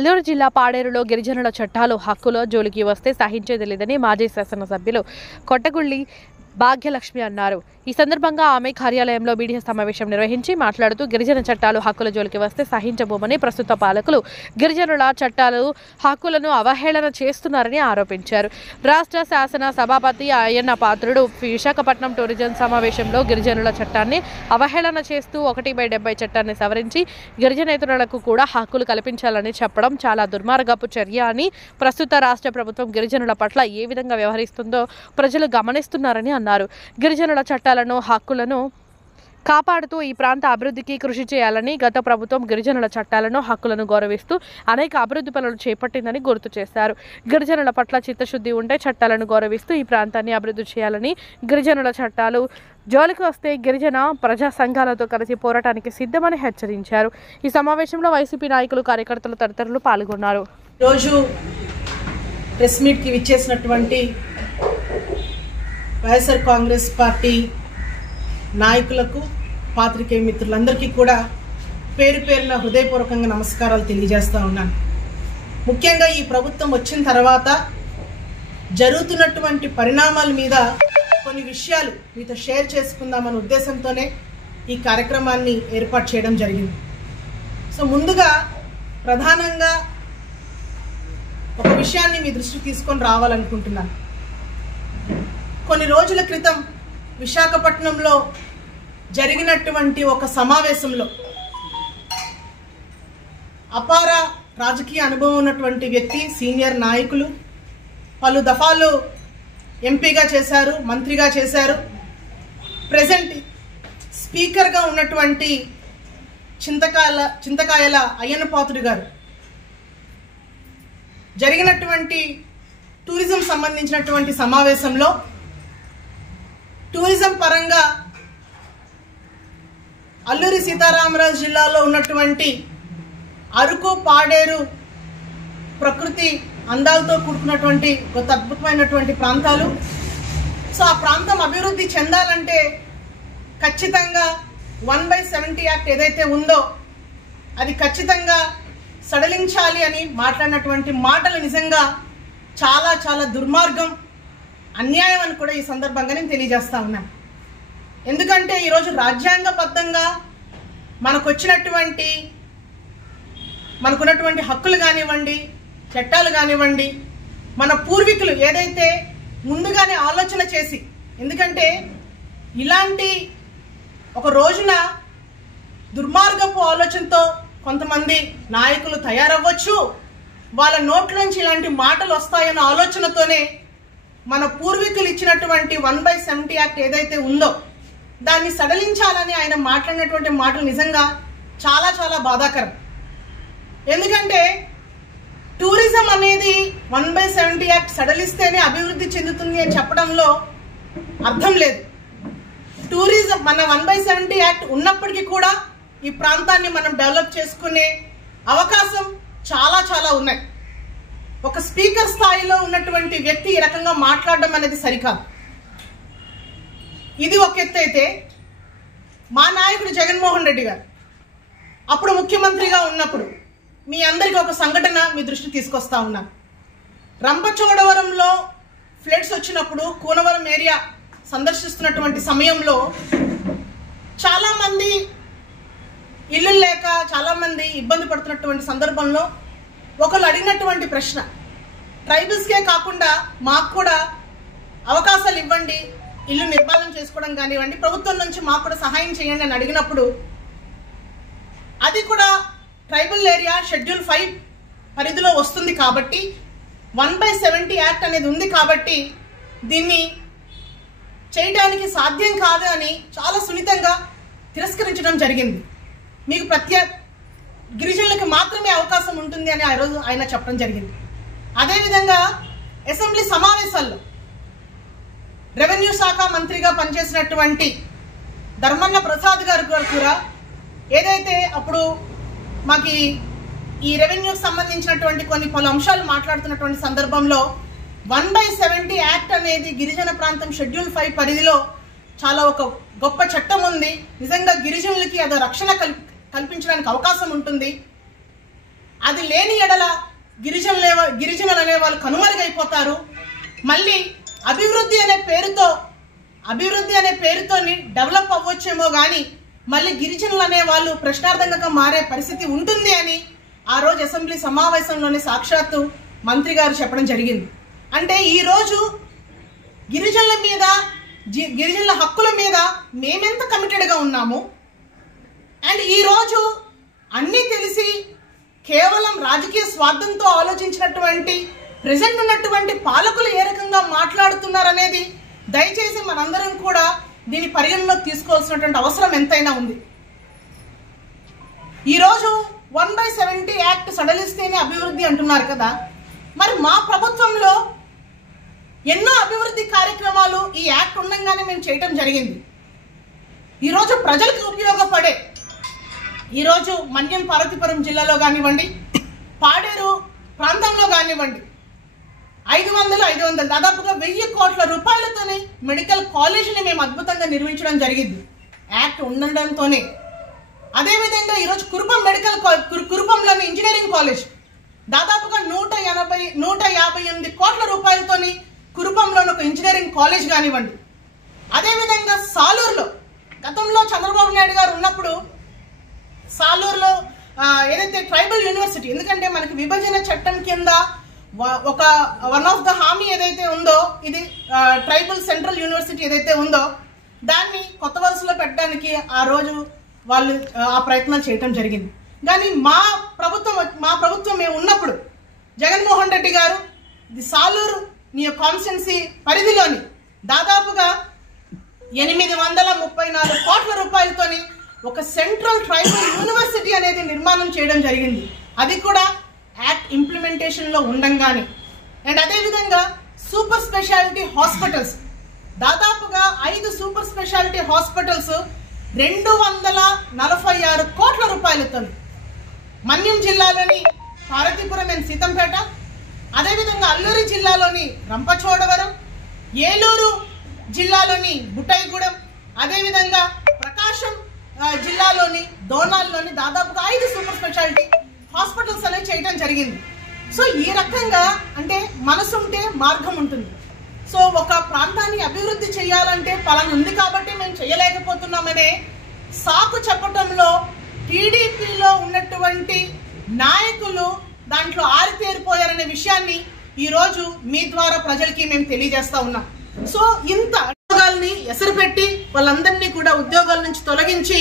అల్లూరు జిల్లా పాడేరులో గిరిజనుల చట్టాలు హక్కుల జోలికి వస్తే సహించేది లేదని మాజీ శాసనసభ్యులు కొట్టగుళ్లి భాగ్యలక్ష్మి అన్నారు. ఈ సందర్భంగా ఆమె కార్యాలయంలో మీడియా సమావేశం నిర్వహించి మాట్లాడుతూ గిరిజన చట్టాలు హక్కుల జోలికి వస్తే సహించబోమని ప్రస్తుత పాలకులు గిరిజనుల చట్టాలు హక్కులను అవహేళన చేస్తున్నారని ఆరోపించారు. రాష్ట్ర శాసన సభాపతి అయ్యన్న పాత్రుడు విశాఖపట్నం టూరిజం సమావేశంలో గిరిజనుల చట్టాన్ని అవహేళన చేస్తూ 1/70 చట్టాన్ని సవరించి గిరిజనేతరులకు కూడా హక్కులు కల్పించాలని చెప్పడం చాలా దుర్మార్గపు చర్య అని, ప్రస్తుత రాష్ట్ర ప్రభుత్వం గిరిజనుల పట్ల ఏ విధంగా వ్యవహరిస్తుందో ప్రజలు గమనిస్తున్నారని అన్నారు. గిరిజనుల చట్టాలను హక్కులను కాపాడుతూ ఈ ప్రాంత అభివృద్ధికి కృషి చేయాలని, గత ప్రభుత్వం గిరిజనుల చట్టాలను హక్కులను గౌరవిస్తూ అనేక అభివృద్ధి పనులు చేపట్టిందని గుర్తు చేశారు. గిరిజనుల పట్ల చిత్తశుద్ధి ఉంటే చట్టాలను గౌరవిస్తూ ఈ ప్రాంతాన్ని అభివృద్ధి చేయాలని, గిరిజనుల చట్టాలు జోలికి వస్తే గిరిజన ప్రజా సంఘాలతో కలిసి పోరాటానికి సిద్ధమని హెచ్చరించారు. ఈ సమావేశంలో వైసీపీ నాయకులు, కార్యకర్తలు తదితరులు పాల్గొన్నారు. రోజు ప్రెస్ మీట్కి విచ్చేసినటువంటి వైఎస్ఆర్ కాంగ్రెస్ పార్టీ నాయకులకు, పాత్రికేయ మిత్రులందరికీ కూడా పేరు పేరున హృదయపూర్వకంగా నమస్కారాలు తెలియజేస్తూ ఉన్నాను. ముఖ్యంగా ఈ ప్రభుత్వం వచ్చిన తర్వాత జరుగుతున్నటువంటి పరిణామాల మీద కొన్ని విషయాలు మీతో షేర్ చేసుకుందామనే ఉద్దేశంతోనే ఈ కార్యక్రమాన్ని ఏర్పాటు చేయడం జరిగింది. సో ముందుగా ప్రధానంగా ఒక విషయాన్ని మీ దృష్టికి తీసుకొని రావాలనుకుంటున్నాను. కొన్ని రోజుల క్రితం విశాఖపట్నంలో జరిగినటువంటి ఒక సమావేశంలో అపార రాజకీయ అనుభవం ఉన్నటువంటి వ్యక్తి, సీనియర్ నాయకులు, పలు దఫాలు ఎంపీగా చేశారు, మంత్రిగా చేశారు, ప్రెజెంట్ స్పీకర్గా ఉన్నటువంటి చింతకాయల అయ్యన్న పాత్రుడు గారు జరిగినటువంటి టూరిజం సంబంధించినటువంటి సమావేశంలో టూరిజం పరంగా అల్లూరి సీతారామరాజు జిల్లాలో ఉన్నటువంటి అరకు, పాడేరు ప్రకృతి అందాలతో కూడుకున్నటువంటి ఒక అద్భుతమైనటువంటి ప్రాంతాలు. సో ఆ ప్రాంతం అభివృద్ధి చెందాలంటే ఖచ్చితంగా 1/70 యాక్ట్ ఏదైతే ఉందో అది ఖచ్చితంగా సడలించాలి అని మాట్లాడినటువంటి మాటలు నిజంగా చాలా చాలా దుర్మార్గం, అన్యాయం అని కూడా ఈ సందర్భంగా నేను తెలియజేస్తా ఉన్నాను. ఎందుకంటే ఈరోజు రాజ్యాంగబద్ధంగా మనకున్నటువంటి హక్కులు కానివ్వండి, చట్టాలు కానివ్వండి, మన పూర్వీకులు ఏదైతే ముందుగానే ఆలోచన చేసి, ఎందుకంటే ఇలాంటి ఒక రోజున దుర్మార్గపు ఆలోచనతో కొంతమంది నాయకులు తయారవ్వచ్చు, వాళ్ళ నోట్లోంచి ఇలాంటి మాటలు వస్తాయన్న ఆలోచనతోనే మన పూర్వీకులు ఇచ్చినటువంటి 1/70 యాక్ట్ ఏదైతే ఉందో దాన్ని సడలించాలని ఆయన మాట్లాడినటువంటి మాటలు నిజంగా చాలా చాలా బాధాకరం. ఎందుకంటే టూరిజం అనేది 1/70 యాక్ట్ సడలిస్తేనే అభివృద్ధి చెందుతుంది అని చెప్పడంలో అర్థం లేదు. టూరిజం మన 1/70 యాక్ట్ ఉన్నప్పటికీ కూడా ఈ ప్రాంతాన్ని మనం డెవలప్ చేసుకునే అవకాశం చాలా చాలా ఉన్నాయి. ఒక స్పీకర్ స్థాయిలో ఉన్నటువంటి వ్యక్తి ఈ రకంగా మాట్లాడడం అనేది సరికాదు. ఇది ఒక ఎత్తు అయితే, మా నాయకుడు జగన్మోహన్ రెడ్డి గారు అప్పుడు ముఖ్యమంత్రిగా ఉన్నప్పుడు మీ అందరికీ ఒక సంఘటన మీ దృష్టి తీసుకొస్తా ఉన్నాను. రంపచోడవరంలో ఫ్లడ్స్ వచ్చినప్పుడు కూనవరం ఏరియా సందర్శిస్తున్నటువంటి సమయంలో చాలామంది ఇల్లు లేక చాలామంది ఇబ్బంది పడుతున్నటువంటి సందర్భంలో ఒకళ్ళు అడిగినటువంటి ప్రశ్న, ట్రైబల్స్కే కాకుండా మాకు కూడా అవకాశాలు ఇవ్వండి, ఇల్లు నిర్మాణం చేసుకోవడం కానివ్వండి, ప్రభుత్వం నుంచి మాకు కూడా సహాయం చేయండి అని అడిగినప్పుడు అది కూడా ట్రైబల్ ఏరియా షెడ్యూల్ 5 పరిధిలో వస్తుంది కాబట్టి 1/70 యాక్ట్ అనేది ఉంది కాబట్టి దీన్ని చేయడానికి సాధ్యం కాదు అని చాలా సున్నితంగా తిరస్కరించడం జరిగింది. మీకు గిరిజనులకు మాత్రమే అవకాశం ఉంటుంది అని ఆ రోజు ఆయన చెప్పడం జరిగింది. అదేవిధంగా అసెంబ్లీ సమావేశాల్లో రెవెన్యూ శాఖ మంత్రిగా పనిచేసినటువంటి ధర్మన్న ప్రసాద్ గారు కూడా ఏదైతే అప్పుడు మాకు ఈ రెవెన్యూకి సంబంధించినటువంటి పలు అంశాలు మాట్లాడుతున్నటువంటి సందర్భంలో 1/70 యాక్ట్ అనేది గిరిజన ప్రాంతం షెడ్యూల్ 5 పరిధిలో చాలా ఒక గొప్ప చట్టం ఉంది. నిజంగా గిరిజనులకి అది రక్షణ కల్పించడానికి అవకాశం ఉంటుంది. అది లేని ఎడల గిరిజనులు అనే వాళ్ళు కనుమరుగైపోతారు. మళ్ళీ అభివృద్ధి అనే పేరుతోని డెవలప్ అవ్వచ్చేమో కానీ మళ్ళీ గిరిజనులు అనే వాళ్ళు ప్రశ్నార్థకంగా మారే పరిస్థితి ఉంటుంది అని ఆ రోజు అసెంబ్లీ సమావేశంలోనే సాక్షాత్తు మంత్రి గారు చెప్పడం జరిగింది. అంటే ఈరోజు గిరిజనుల మీద, గిరిజనుల హక్కుల మీద మేమెంత కమిటెడ్గా ఉన్నాము, అండ్ ఈరోజు అన్నీ తెలిసి కేవలం రాజకీయ స్వార్థంతో ఆలోచించినటువంటి ప్రెజెంట్ ఉన్నటువంటి పాలకులు ఏ రకంగా మాట్లాడుతున్నారనేది దయచేసి మనందరం కూడా దీని పరిగణలోకి తీసుకోవాల్సినటువంటి అవసరం ఎంతైనా ఉంది. ఈరోజు 1/70 యాక్ట్ సడలిస్తేనే అభివృద్ధి అంటున్నారు కదా, మరి మా ప్రభుత్వంలో ఎన్నో అభివృద్ధి కార్యక్రమాలు ఈ యాక్ట్ ఉండగానే మేము చేయటం జరిగింది. ఈరోజు ప్రజలకు ఉపయోగపడే, ఈరోజు మన్యం పార్వతీపురం జిల్లాలో కానివ్వండి, పాడేరు ప్రాంతంలో కానివ్వండి 500 దాదాపుగా 1000 కోట్ల రూపాయలతోనే మెడికల్ కాలేజీని మేము అద్భుతంగా నిర్మించడం జరిగింది యాక్ట్ ఉండడంతోనే. అదేవిధంగా ఈరోజు కురుపంలోని ఇంజనీరింగ్ కాలేజ్ దాదాపుగా 158 కోట్ల రూపాయలతోని కురుపంలోని ఒక ఇంజనీరింగ్ కాలేజ్ కానివ్వండి. అదేవిధంగా సాలూరులో గతంలో చంద్రబాబు నాయుడు గారు ఉన్నప్పుడు సాలూరులో ఏదైతే ట్రైబల్ యూనివర్సిటీ, ఎందుకంటే మనకి విభజన చట్టం కింద ఒక వన్ ఆఫ్ ద హామీ ఏదైతే ఉందో ఇది ట్రైబల్ సెంట్రల్ యూనివర్సిటీ ఏదైతే ఉందో దాన్ని కొత్త వలసలో పెట్టడానికి ఆ రోజు వాళ్ళు ఆ ప్రయత్నం చేయటం జరిగింది. కానీ మా ప్రభుత్వం మేము ఉన్నప్పుడు జగన్మోహన్ రెడ్డి గారు సాలూరు కాన్స్టిట్యున్సీ పరిధిలోని దాదాపుగా 834 కోట్ల రూపాయలతోని ఒక సెంట్రల్ ట్రైబల్ యూనివర్సిటీ అనేది నిర్మాణం చేయడం జరిగింది. అది కూడా యాక్ట్ ఇంప్లిమెంటేషన్ లో ఉండంగానే. అండ్ అదేవిధంగా సూపర్ స్పెషాలిటీ హాస్పిటల్స్ దాదాపుగా 5 సూపర్ స్పెషాలిటీ హాస్పిటల్స్ 246 కోట్ల రూపాయలతో మన్యం జిల్లాలోని పార్వతీపురం అండ్ సీతంపేట, అదేవిధంగా అల్లూరి జిల్లాలోని రంపచోడవరం, ఏలూరు జిల్లాలోని బుట్టైగూడెం, అదేవిధంగా ప్రకాశం జిల్లాలోని దోనాల్లోని దాదాపుగా 5 సూపర్ స్పెషాలిటీ హాస్పిటల్స్ అనేవి చేయడం జరిగింది. సో ఈ రకంగా అంటే మనసుంటే మార్గం ఉంటుంది. సో ఒక ప్రాంతాన్ని అభివృద్ధి చేయాలంటే పలానా ఉంది కాబట్టి మేము చేయలేకపోతున్నామనే సాకు చెప్పటంలో టీడీపీలో ఉన్నటువంటి నాయకులు దాంట్లో ఆరితేరిపోయారనే విషయాన్ని ఈరోజు మీ ద్వారా ప్రజలకి మేము తెలియజేస్తా ఉన్నాం. సో ఇంత ఉద్యోగాల్ని ఎసరుపెట్టి వాళ్ళందరినీ కూడా ఉద్యోగాల నుంచి తొలగించి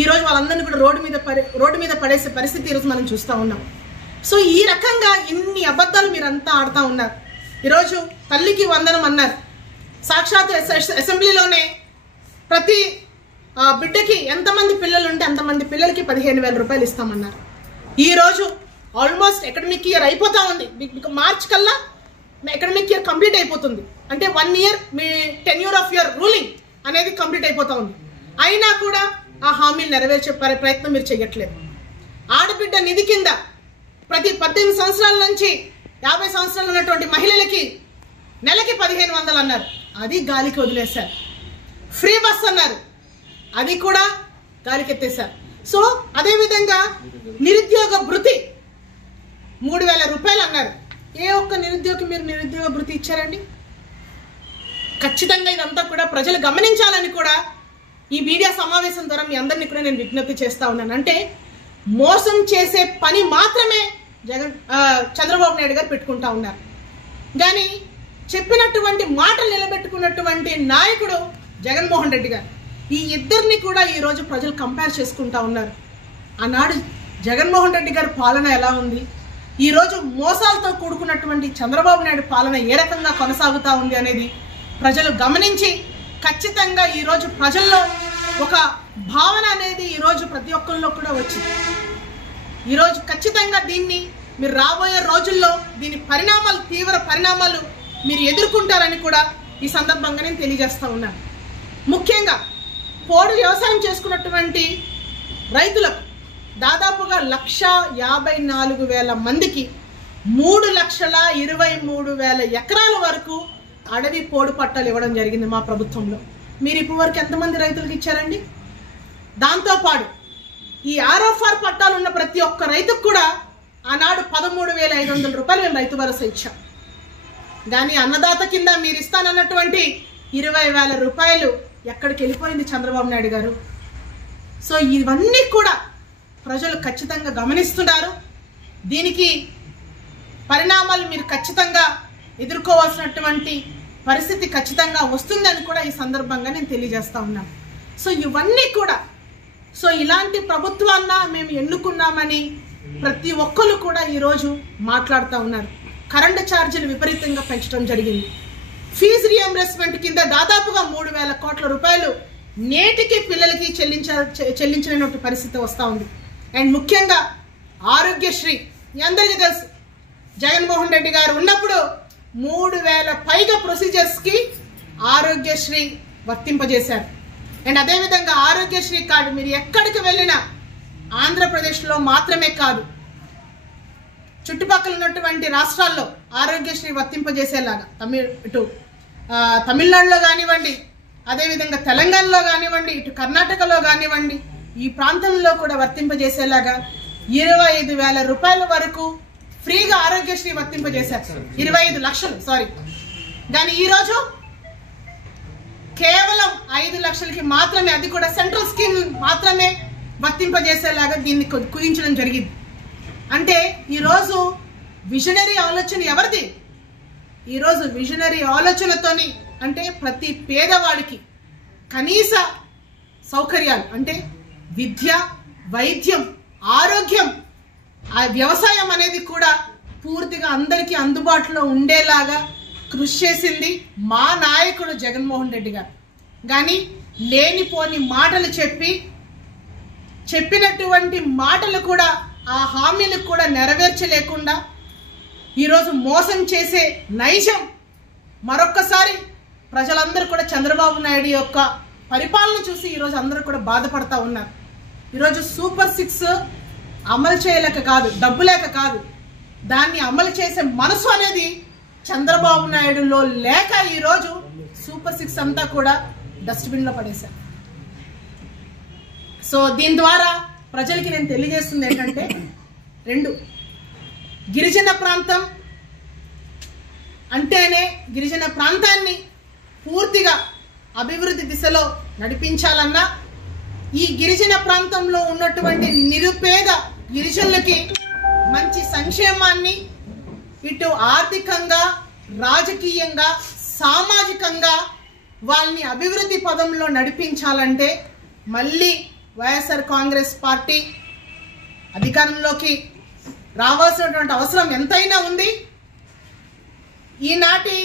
ఈరోజు వాళ్ళందరినీ కూడా రోడ్డు మీద పడేసే పరిస్థితి ఈరోజు మనం చూస్తూ ఉన్నాం. సో ఈ రకంగా ఇన్ని అబద్ధాలు మీరంతా ఆడుతూ ఉన్నారు. ఈరోజు తల్లికి వందనం అన్నారు. సాక్షాత్ అసెంబ్లీలోనే ప్రతి బిడ్డకి ఎంతమంది పిల్లలు ఉంటే అంతమంది పిల్లలకి 15,000 రూపాయలు ఇస్తామన్నారు. ఈరోజు ఆల్మోస్ట్ అకాడమిక్ ఇయర్ అయిపోతా ఉంది. మార్చ్ కల్లా అకాడమిక్ ఇయర్ కంప్లీట్ అయిపోతుంది. అంటే 1 year me tenure of your ruling అనేది కంప్లీట్ అయిపోతా ఉంది. అయినా కూడా ఆ హామీలు నెరవేర్చే ప్రయత్నం మీరు చేయట్లేదు. ఆడబిడ్డ నిధి కింద ప్రతి 18 సంవత్సరాల నుంచి 50 సంవత్సరాలు ఉన్నటువంటి మహిళలకి నెలకి 1,500 అన్నారు. అది గాలికి వదిలేశారు. ఫ్రీ బస్ అన్నారు. అది కూడా గాలికి ఎత్తేశారు. సో అదేవిధంగా నిరుద్యోగ భృతి 3,000 రూపాయలు అన్నారు. ఏ ఒక్క నిరుద్యోగి మీరు నిరుద్యోగ భృతి ఇచ్చారండి? ఖచ్చితంగా ఇదంతా కూడా ప్రజలు గమనించాలని కూడా ఈ మీడియా సమావేశం ద్వారా మీ అందరినీ కూడా నేను విజ్ఞప్తి చేస్తా ఉన్నాను. అంటే మోసం చేసే పని మాత్రమే చంద్రబాబు నాయుడు గారు పెట్టుకుంటా ఉన్నారు. కానీ చెప్పినటువంటి మాటలు నిలబెట్టుకున్నటువంటి నాయకుడు జగన్మోహన్ రెడ్డి గారు. ఈ ఇద్దరిని కూడా ఈరోజు ప్రజలు కంపేర్ చేసుకుంటా ఉన్నారు. ఆనాడు జగన్మోహన్ రెడ్డి గారి పాలన ఎలా ఉంది, ఈరోజు మోసాలతో కూడుకున్నటువంటి చంద్రబాబు నాయుడు పాలన ఏ రకంగా కొనసాగుతూ ఉంది అనేది ప్రజలు గమనించి ఖచ్చితంగా ఈరోజు ప్రజల్లో ఒక భావన అనేది ఈరోజు ప్రతి ఒక్కరిలో కూడా వచ్చింది. ఈరోజు ఖచ్చితంగా దీన్ని మీరు రాబోయే రోజుల్లో దీని పరిణామాలు, తీవ్ర పరిణామాలు మీరు ఎదుర్కొంటారని కూడా ఈ సందర్భంగా నేను తెలియజేస్తా ఉన్నాను. ముఖ్యంగా పోడు వ్యవసాయం చేసుకున్నటువంటి రైతులకు దాదాపుగా 1,54,000 మందికి 3,23,000 ఎకరాల వరకు అడవి పోడు పట్టాలు ఇవ్వడం జరిగింది మా ప్రభుత్వంలో. మీరు ఇప్పటి వరకు ఎంతమంది రైతులకు ఇచ్చారండి? దాంతోపాటు ఈ ఆర్ఎఫ్ఆర్ పట్టాలు ఉన్న ప్రతి ఒక్క రైతుకు కూడా ఆనాడు 13,500 రూపాయలు మేము రైతు భరోసా ఇచ్చాం. కానీ అన్నదాత కింద మీరు ఇస్తానన్నటువంటి 20,000 రూపాయలు ఎక్కడికి వెళ్ళిపోయింది చంద్రబాబు నాయుడు గారు? సో ఇవన్నీ కూడా ప్రజలు ఖచ్చితంగా గమనిస్తున్నారు. దీనికి పరిణామాలు మీరు ఖచ్చితంగా ఎదుర్కోవాల్సినటువంటి పరిస్థితి ఖచ్చితంగా వస్తుందని కూడా ఈ సందర్భంగా నేను తెలియజేస్తా ఉన్నాను. సో ఇవన్నీ కూడా ఇలాంటి ప్రభుత్వాన్న మేము ఎన్నుకున్నామని ప్రతి ఒక్కరు కూడా ఈరోజు మాట్లాడుతూ ఉన్నారు. కరెంటు ఛార్జీలు విపరీతంగా పెంచడం జరిగింది. ఫీజు రియంబర్స్మెంట్ కింద దాదాపుగా 3,000 కోట్ల రూపాయలు నేటికి పిల్లలకి చెల్లించినటువంటి పరిస్థితి వస్తూ ఉంది. అండ్ ముఖ్యంగా ఆరోగ్యశ్రీ మీ అందరికీ తెలుసు, జగన్మోహన్ రెడ్డి గారు ఉన్నప్పుడు 3,000 పైగా ప్రొసీజర్స్కి ఆరోగ్యశ్రీ వర్తింపజేశారు. అండ్ అదేవిధంగా ఆరోగ్యశ్రీ కార్డు మీరు ఎక్కడికి వెళ్ళినా ఆంధ్రప్రదేశ్లో మాత్రమే కాదు, చుట్టుపక్కల ఉన్నటువంటి రాష్ట్రాల్లో ఆరోగ్యశ్రీ వర్తింపజేసేలాగా ఇటు తమిళనాడులో కానివ్వండి, అదేవిధంగా తెలంగాణలో కానివ్వండి, ఇటు కర్ణాటకలో కానివ్వండి, ఈ ప్రాంతంలో కూడా వర్తింపజేసేలాగా 25,000 రూపాయల వరకు ఫ్రీగా ఆరోగ్యశ్రీ వర్తింపజేశారు. 25 లక్షలు సారీ. కానీ ఈరోజు కేవలం 5 లక్షలకి మాత్రమే, అది కూడా సెంట్రల్ స్కీమ్ మాత్రమే వర్తింపజేసేలాగా దీన్ని కుదించడం జరిగింది. అంటే ఈరోజు విజనరీ ఆలోచన ఎవరిది? ఈరోజు విజనరీ ఆలోచనతోని అంటే ప్రతి పేదవాడికి కనీస సౌకర్యాలు అంటే విద్య, వైద్యం, ఆరోగ్యం, ఆ వ్యవసాయం అనేది కూడా పూర్తిగా అందరికీ అందుబాటులో ఉండేలాగా కృషి చేసింది మా నాయకుడు జగన్మోహన్ రెడ్డి గారు. కానీ లేనిపోని మాటలు చెప్పినటువంటి మాటలు కూడా ఆ హామీలకు కూడా నెరవేర్చలేకుండా ఈరోజు మోసం చేసే నైజం మరొక్కసారి ప్రజలందరూ కూడా చంద్రబాబు నాయుడు యొక్క పరిపాలన చూసి ఈరోజు అందరూ కూడా బాధపడతా ఉన్నారు. ఈరోజు సూపర్ 6 అమలు చేయలేక కాదు, డబ్బు లేక కాదు, దాన్ని అమలు చేసే మనసు అనేది చంద్రబాబు నాయుడులో లేక ఈరోజు సూపర్ 6 అంతా కూడా డస్ట్బిన్లో పడేశారు. సో దీని ద్వారా ప్రజలకి నేను తెలియజేస్తుంది ఏంటంటే, 2 గిరిజన ప్రాంతం అంటేనే గిరిజన ప్రాంతాన్ని పూర్తిగా అభివృద్ధి దిశలో నడిపించాలన్నా, ఈ గిరిజన ప్రాంతంలో ఉన్నటువంటి నిరుపేద గిరిజనులకి మంచి సంక్షేమాన్ని ఇటు ఆర్థికంగా, రాజకీయంగా, సామాజికంగా వాళ్ళని అభివృద్ధి పదంలో నడిపించాలంటే మళ్ళీ వైఎస్ఆర్ కాంగ్రెస్ పార్టీ అధికారంలోకి రావాల్సినటువంటి అవసరం ఎంతైనా ఉంది. ఈనాటి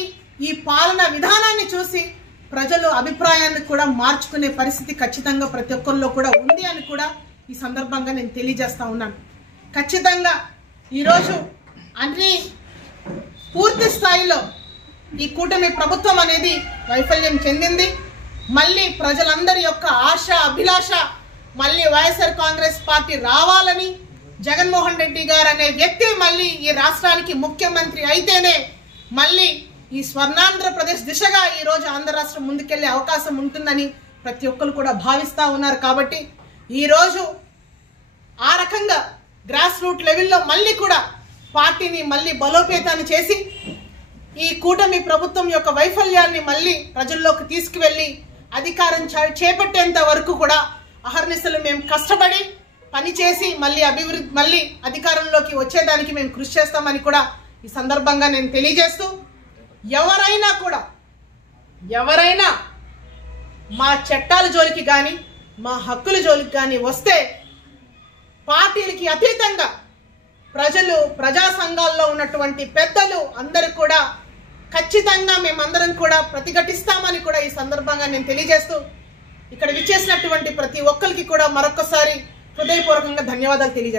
ఈ పాలన విధానాన్ని చూసి ప్రజలు అభిప్రాయాన్ని కూడా మార్చుకునే పరిస్థితి ఖచ్చితంగా ప్రతి ఒక్కరిలో కూడా ఉంది అని కూడా ఈ సందర్భంగా నేను తెలియజేస్తా ఉన్నాను. ఖచ్చితంగా ఈరోజు అన్ని పూర్తి స్థాయిలో ఈ కూటమి ప్రభుత్వం అనేది వైఫల్యం చెందింది. మళ్ళీ ప్రజలందరి యొక్క ఆశ, అభిలాష మళ్ళీ వైఎస్ఆర్ కాంగ్రెస్ పార్టీ రావాలని, జగన్మోహన్ రెడ్డి గారు అనే వ్యక్తి మళ్ళీ ఈ రాష్ట్రానికి ముఖ్యమంత్రి అయితేనే మళ్ళీ ఈ స్వర్ణాంధ్రప్రదేశ్ దిశగా ఈరోజు ఆంధ్ర రాష్ట్రం ముందుకెళ్లే అవకాశం ఉంటుందని ప్రతి ఒక్కరు కూడా భావిస్తూ ఉన్నారు. కాబట్టి ఈరోజు ఆ రకంగా గ్రాస్ రూట్ లెవెల్లో మళ్ళీ కూడా పార్టీని మళ్ళీ బలోపేతాన్ని చేసి ఈ కూటమి ప్రభుత్వం యొక్క వైఫల్యాన్ని మళ్ళీ ప్రజల్లోకి తీసుకువెళ్ళి అధికారం చేపట్టేంత వరకు కూడా అహర్నిశలు మేము కష్టపడి పనిచేసి మళ్ళీ అధికారంలోకి వచ్చేదానికి మేము కృషి చేస్తామని కూడా ఈ సందర్భంగా నేను తెలియజేస్తూ, ఎవరైనా మా చట్టాల జోలికి కానీ మా హక్కుల జోలికి కానీ వస్తే పార్టీలకి అతీతంగా ప్రజా సంఘాల్లో ఉన్నటువంటి పెద్దలు అందరూ కూడా ఖచ్చితంగా మేమందరం కూడా ప్రతిఘటిస్తామని కూడా ఈ సందర్భంగా నేను తెలియజేస్తూ, ఇక్కడ విచ్చేసినటువంటి ప్రతి ఒక్కరికి కూడా మరొకసారి హృదయపూర్వకంగా ధన్యవాదాలు తెలియజేస్తాను.